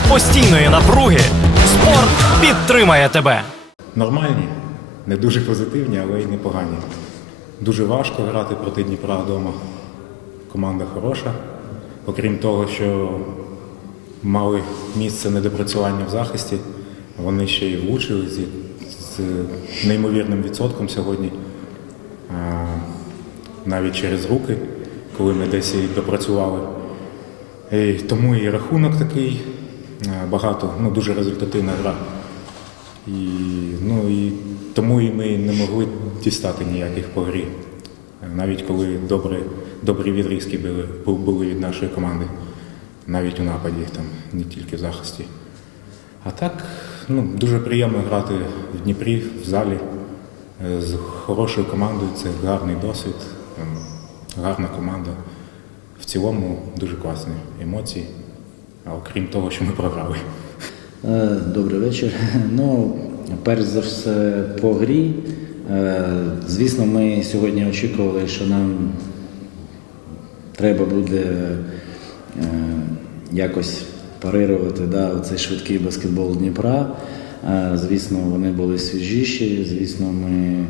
серед постійної напруги спорт підтримає тебе. Нормальні, не дуже позитивні, але й непогані. Дуже важко грати проти Дніпра вдома. Команда хороша. Окрім того, що мали місце недопрацювання в захисті, вони ще й влучили з, неймовірним відсотком сьогодні. Навіть через руки, коли ми десь і допрацювали. І тому і рахунок такий багато, ну дуже результативна гра. І, ну, і тому і ми не могли дістати ніяких по грі. Навіть коли добрі, добрі відрізки були, були від нашої команди, навіть у нападі, там, не тільки в захисті. А так, ну, дуже приємно грати в Дніпрі, в залі е, з хорошою командою. Це гарний досвід, гарна команда. В цілому дуже класні емоції. Окрім того, що ми програли. Е, Добрий вечір. Ну, перш за все, по грі. Е, Звісно, ми сьогодні очікували, що нам треба буде е, якось парирувати да, цей швидкий баскетбол Дніпра. Звісно, вони були свіжіші. Звісно, ми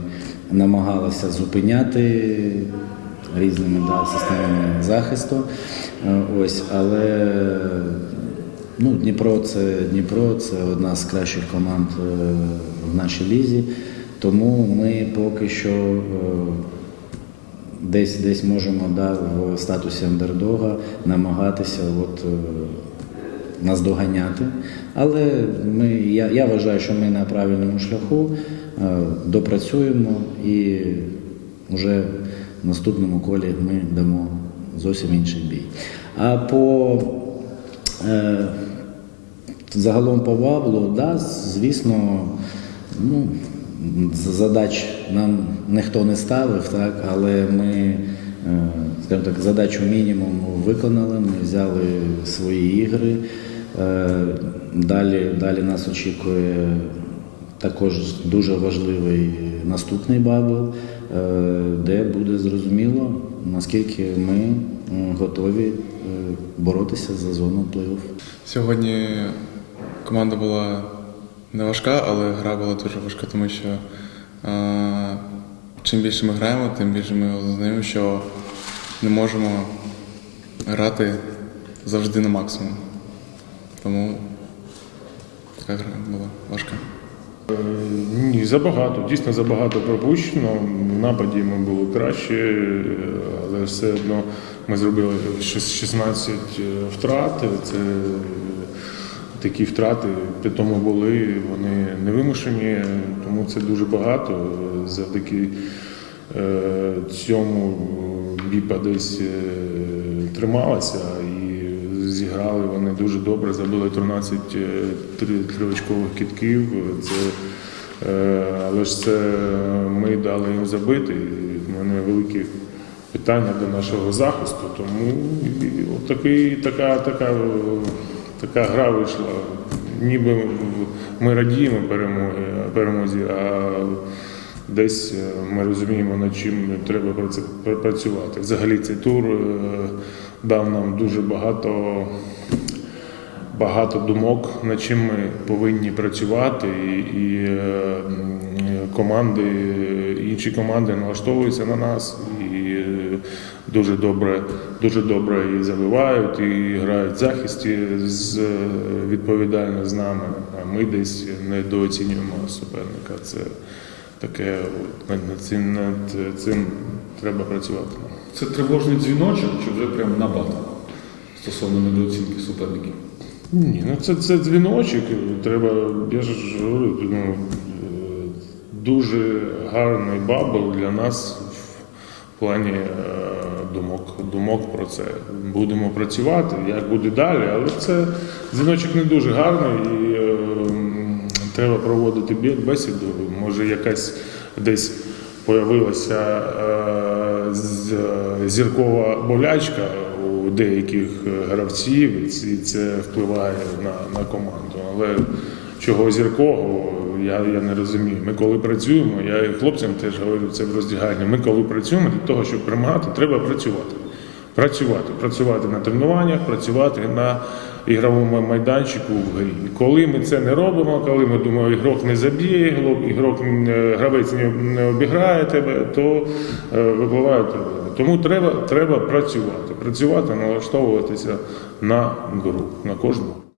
намагалися зупиняти різними да, системами захисту. Е, Ось, але Ну, Дніпро це Дніпро, це одна з кращих команд е, в нашій лізі. Тому ми поки що е, десь десь можемо да, в статусі андердога намагатися от, наздоганяти. Але ми, я, я вважаю, що ми на правильному шляху допрацюємо і вже в наступному колі ми дамо зовсім інший бій. А по Е, Загалом по Ваблу, да, звісно, ну, задач нам ніхто не ставив, так, але ми, е, скажімо так, задачу мінімум виконали, ми взяли свої ігри. Е, Далі, далі нас очікує також дуже важливий наступний бабл, е, де буде зрозуміло, наскільки ми готові е, боротися за зону плей-офф. Сьогодні команда була не важка, але гра була дуже важка, тому що е, чим більше ми граємо, тим більше ми розуміємо, що не можемо грати завжди на максимум. Тому така гра була важка. Ні, забагато, дійсно забагато пропущено. В нападі ми були краще, е, але все одно ми зробили 16 втрат. Це е, такі втрати тому були, вони не вимушені, тому це дуже багато. Завдяки е, цьому біпа десь е, трималася зіграли вони дуже добре, забили 13 е, три- триочкових кітків. Це, е, але ж це ми дали їм забити. І в мене великі питання до нашого захисту. Тому от такий, така, така, така гра вийшла. Ніби ми радіємо перемозі, а десь е, ми розуміємо, над чим треба працювати. Взагалі цей тур е, дав нам дуже багато, багато думок, над чим ми повинні працювати, і, і е, команди, інші команди налаштовуються на нас. І дуже добре, дуже добре і забивають, і грають в захисті з, відповідально з нами. А ми десь недооцінюємо суперника. Це таке, над, цим, над цим треба працювати. Це тривожний дзвіночок чи вже прямо на батл стосовно недооцінки суперників? Ні, ну це, це дзвіночок. Треба, я ж говорю, ну, е, дуже гарний бабл для нас в плані е, думок, думок про це. Будемо працювати, як буде далі, але це дзвіночок не дуже гарний і треба проводити бесіду. Може, якась десь появилася е, зіркова болячка у деяких е, гравців, і це впливає на, на команду. Але чого зіркового, я, я не розумію. Ми коли працюємо, я і хлопцям теж говорю це в роздягальні. Ми коли працюємо для того, щоб перемагати, треба працювати. Працювати, працювати на тренуваннях, працювати на ігровому майданчику в грі. Коли ми це не робимо, коли ми думаємо, ігрок не заб'є, ігрок- не- гравець не, не обіграє тебе, то е, випливають проблеми. Тому треба, треба працювати, працювати, налаштовуватися на гру, на кожну.